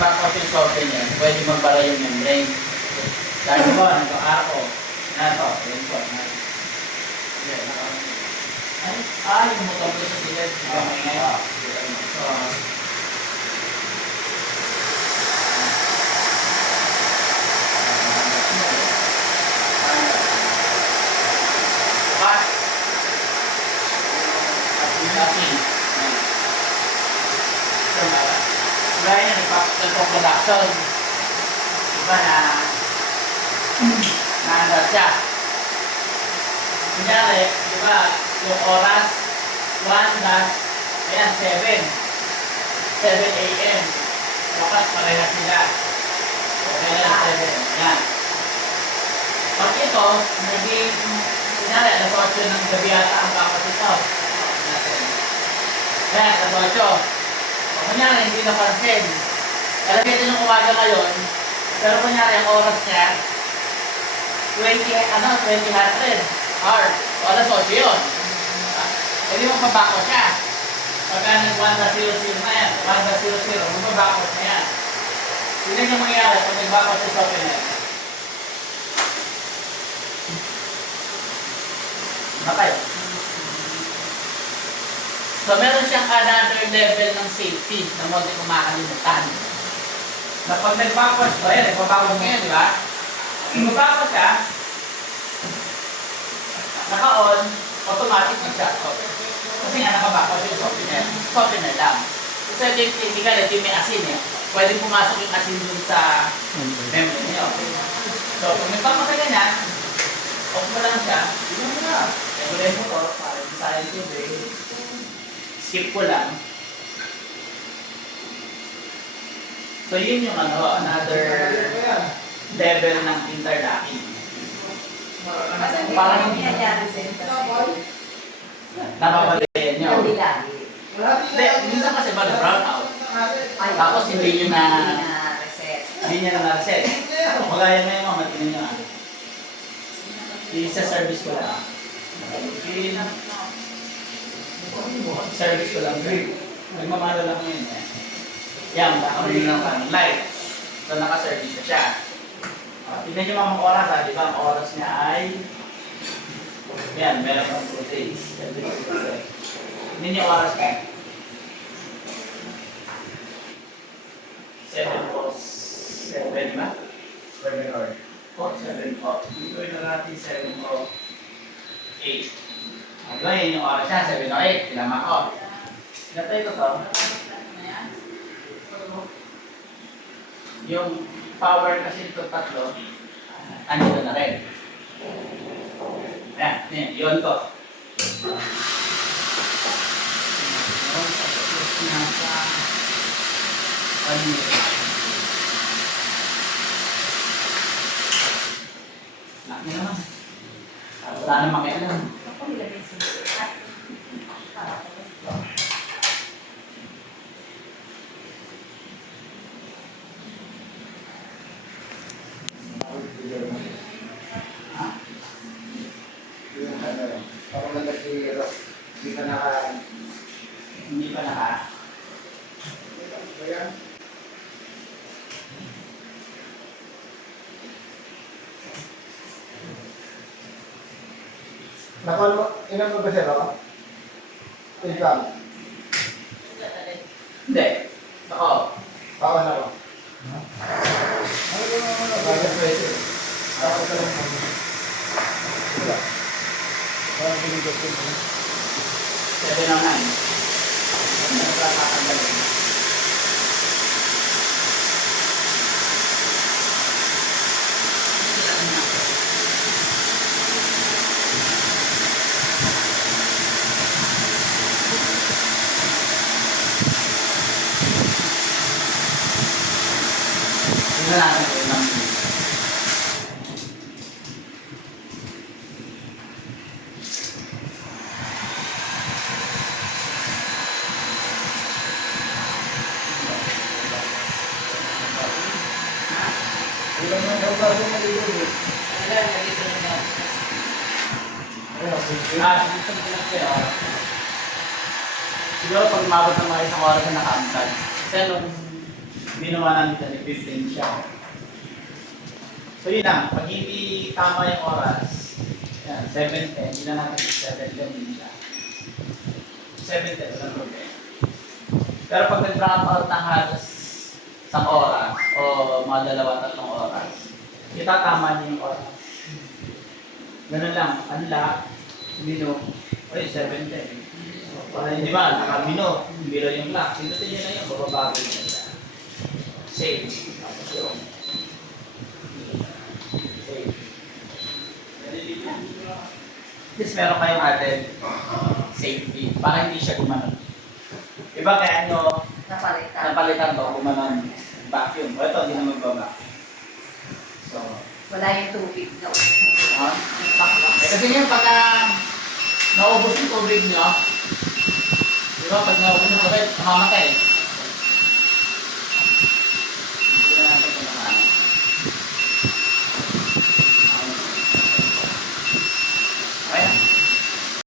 nag-back yung software niya, pwede magbara yung membrane. Dahil ko, nag-arco. Na ito, yun po. Yung motor ko sa silid. Gaya na nagpapag-production. Diba na naandar siya. Kunyari, diba, yung oras 1 ayan, 7 a.m. Bukas parehas sila. Okay na 7. Ayan. Pag ito, naging kunyari, alas 8 ng gabi yata ang kapas ito. Ayan, alas 8. Kunyari, hindi napansin. Alam ito yung umaga ngayon, pero kunyari, ang oras niya, 2000 hours. O alas 8 yun. Pwede mo pabakot siya. Pagka nag-1.00 na yan, 1.00, mababakot na yan. Yun yung mangyayari pag nagbakot sa software na yan. Okay. So, meron siyang another level ng safety na mo di kumakalimutan. Na pag nag-backwash ko, ayan, nagbabackwash ngayon, di ba? Kung mag-backwash ka, naka-on, automatic mag-shut off. Kasi nga naka-backwash yung softener lang. So, ito may asin eh. Pwede pumasok yung asin dun sa membrane niyo. So, kung nag-backwash ka ganyan, off mo lang siya, yun mo na. Regulate mo to, para yung silent yung brake. Skip ko lang. So, yun yung another level ng interlocking. Parang hindi nangyari sa ito. Napapalayan nyo. Hindi, minsan kasi ba na-brown out. Tapos hindi nyo na na-reset. Magaya ngayon mga matinin nyo. Isa service ko lang. Service ko lang. Nagmamalo lang ngayon eh. Yan, nakakamili ng panning light. So, naka-service na siya. Tignan nyo mga oras ha, di ba? Ang oras niya ay yan, meron pang 2 days. Tignan nyo oras niya. 7 po. 7 ba? 7 or 7 po. Ituloy na natin 7 po. 8. Diba yun yung oras niya, 7 o 8. Pinama ko. Natay ko to. Yung power kasi ito tatlo, andito na rin. Ayan, yun to. Laki naman. Wala na makialam. Hindi pa naka. Nakal mo, ilang mo ba siya ba? Ikaw? Hindi. Ako. Baka na ba? Ano ba naman na? Bakit pwede? Bakit ka lang naman? Wala. Parang binigot ko mo. 7 o 9. Ano na kakatanggalin? Tingnan natin kung ilang minutes. Ilang mo yung klase na ligo? Siguro pag umabot ng mga isang oras na naka-unplug. Kasi nung ginawa namin ito, 15 siya. So yun lang, pag hindi tama yung oras, yan, 7:10, hindi na natin 7:10 din siya. 7:10, walang problema. Pero pag nag-drop out ng halos isang oras o mga 2-3 oras, itatama niyo yung oras. Ganun lang, unlock, mino, oy, 7:10. Para hindi ba, nakamino, biro yung lock, pinutin nyo na yun, bababago nyo siya. Save. Tapos yung save. At least meron kayong added safety para hindi siya gumanon. Iba kaya nyo napalitan to, gumanon vacuum. O ito, hindi na magbaba. So, Wala yung tubig na kasi yung pagka naubos yung tubig nyo, di ba, pag naubos yung tubig, mamamatay.